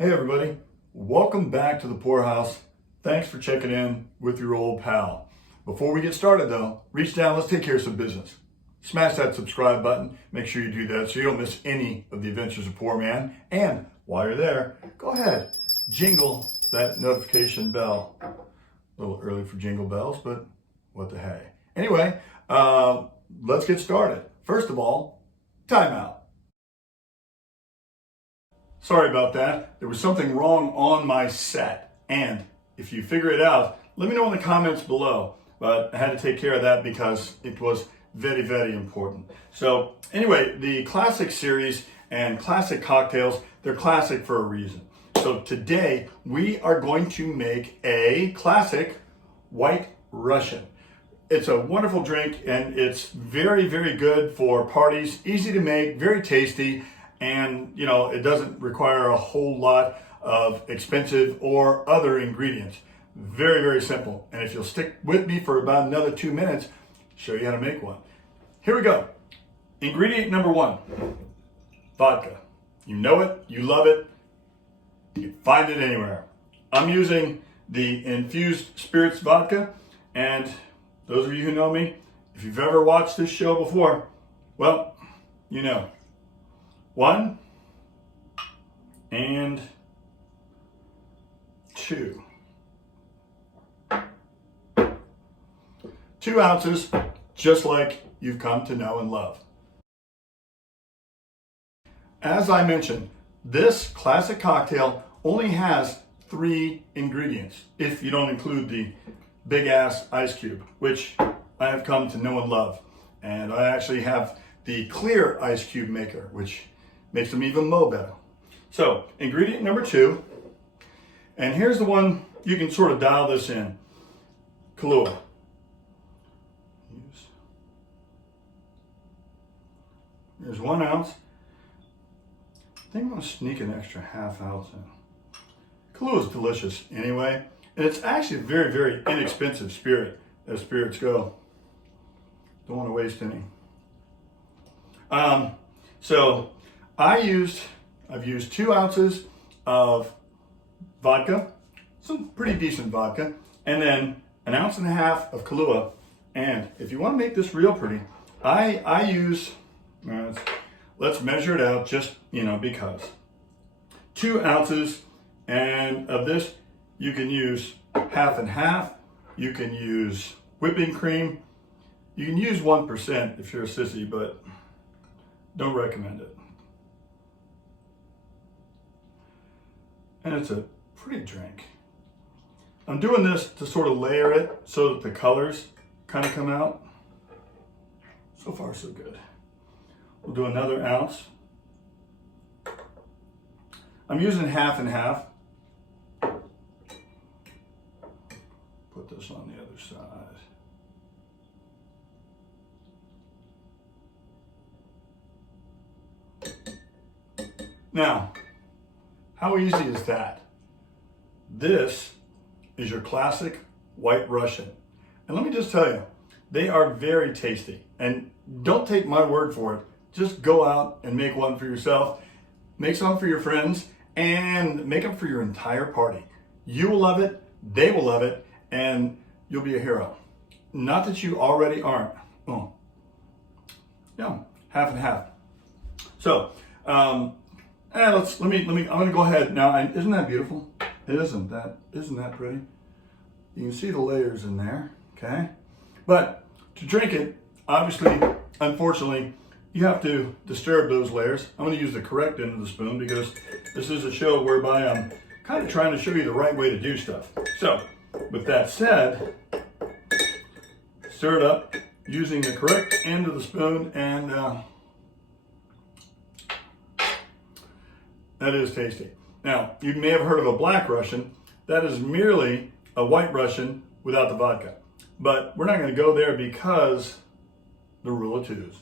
Hey everybody, welcome back to the Pour House. Thanks for checking in with your old pal. Before we get started though, reach down, let's take care of some business. Smash that subscribe button, make sure you do that so you don't miss any of the adventures of PourMan. And while you're there, go ahead, jingle that notification bell. A little early for jingle bells, but what the hey. Anyway, let's get started. First of all, timeout. Sorry about that. There was something wrong on my set. And if you figure it out, let me know in the comments below. But I had to take care of that because it was very, very important. So anyway, the classic series and classic cocktails, they're classic for a reason. So today we are going to make a classic White Russian. It's a wonderful drink and it's very, very good for parties, easy to make, very tasty. And, you know, it doesn't require a whole lot of expensive or other ingredients. Very, very simple. And if you'll stick with me for about another 2 minutes, show you how to make one. Here we go. Ingredient number 1, vodka. You know it, you love it, you can find it anywhere. I'm using the infused spirits vodka. And those of you who know me, if you've ever watched this show before, well, you know. 1 and 2. 2 ounces, just like you've come to know and love. As I mentioned, this classic cocktail only has 3 ingredients, if you don't include the big ass ice cube, which I have come to know and love. And I actually have the clear ice cube maker, which makes them even more better. So, ingredient number 2, and here's the one you can sort of dial this in. Kahlua. There's 1 ounce. I think I'm gonna sneak an extra ½ ounce in. Kahlua is delicious anyway, and it's actually a very, very inexpensive spirit as spirits go. Don't want to waste any. So I've used 2 ounces of vodka, some pretty decent vodka, and then 1.5 ounces of Kahlua. And if you want to make this real pretty, I use, let's measure it out just, because. 2 ounces, and of this, you can use half and half. You can use whipping cream. You can use 1% if you're a sissy, but don't recommend it. And it's a pretty drink. I'm doing this to sort of layer it so that the colors kind of come out. So far, so good. We'll do another ounce. I'm using half and half. Put this on the other side. Now, how easy is that? This is your classic White Russian. And let me just tell you, they are very tasty. And don't take my word for it. Just go out and make one for yourself. Make some for your friends and make them for your entire party. You will love it, they will love it, and you'll be a hero. Not that you already aren't. Oh. Yeah, half and half. So, I'm gonna go ahead now. And isn't that beautiful? Isn't that pretty? You can see the layers in there, okay? But to drink it, obviously, unfortunately, you have to disturb those layers. I'm gonna use the correct end of the spoon because this is a show whereby I'm kind of trying to show you the right way to do stuff. So, with that said, stir it up using the correct end of the spoon, and that is tasty. Now, you may have heard of a Black Russian. That is merely a White Russian without the vodka. But we're not going to go there because the rule of 2s.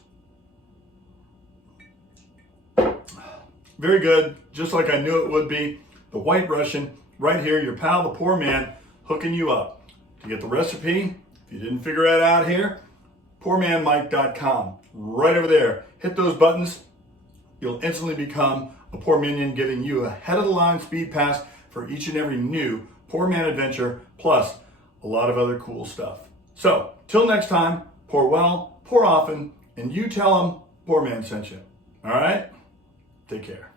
Very good, just like I knew it would be. The White Russian, right here, your pal, the PourMan, hooking you up. To get the recipe, if you didn't figure it out here, PourManMike.com. Right over there. Hit those buttons. You'll instantly become a Pour Minion giving you a head-of-the-line speed pass for each and every new PourMan adventure, plus a lot of other cool stuff. So, till next time, pour well, pour often, and you tell them PourMan sent you. All right? Take care.